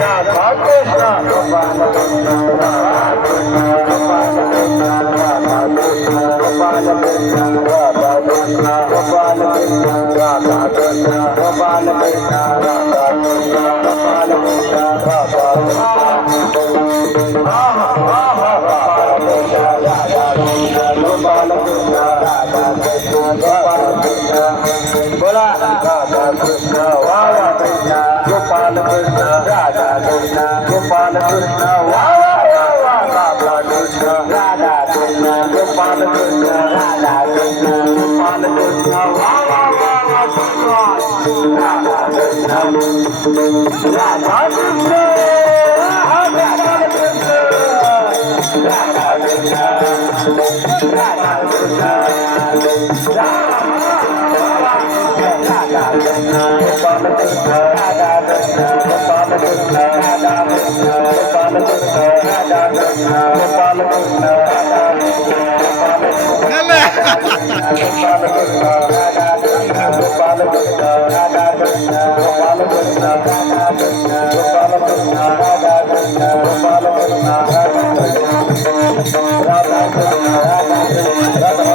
राधा कृष्ण गोपाल कृष्ण राधा कृष्ण गोपाल कृष्ण राधा कृष्ण गोपाल कृष्ण राधा कृष्ण गोपाल कृष्ण राधा कृष्ण गोपाल कृष्ण राधा कृष्ण गोपाल कृष्ण राधा बोला राधा कृष्ण वावा कृष्ण गोपाल कृष्ण राधा कृष्ण गोपाल कृष्ण वावा वावा राधा कृष्ण राधा कृष्ण गोपाल कृष्ण राधा कृष्ण गोपाल कृष्ण वावा वावा राधा कृष्ण राधा कृष्ण राधा कृष्ण राधा कृष्ण राधा कृष्ण Radha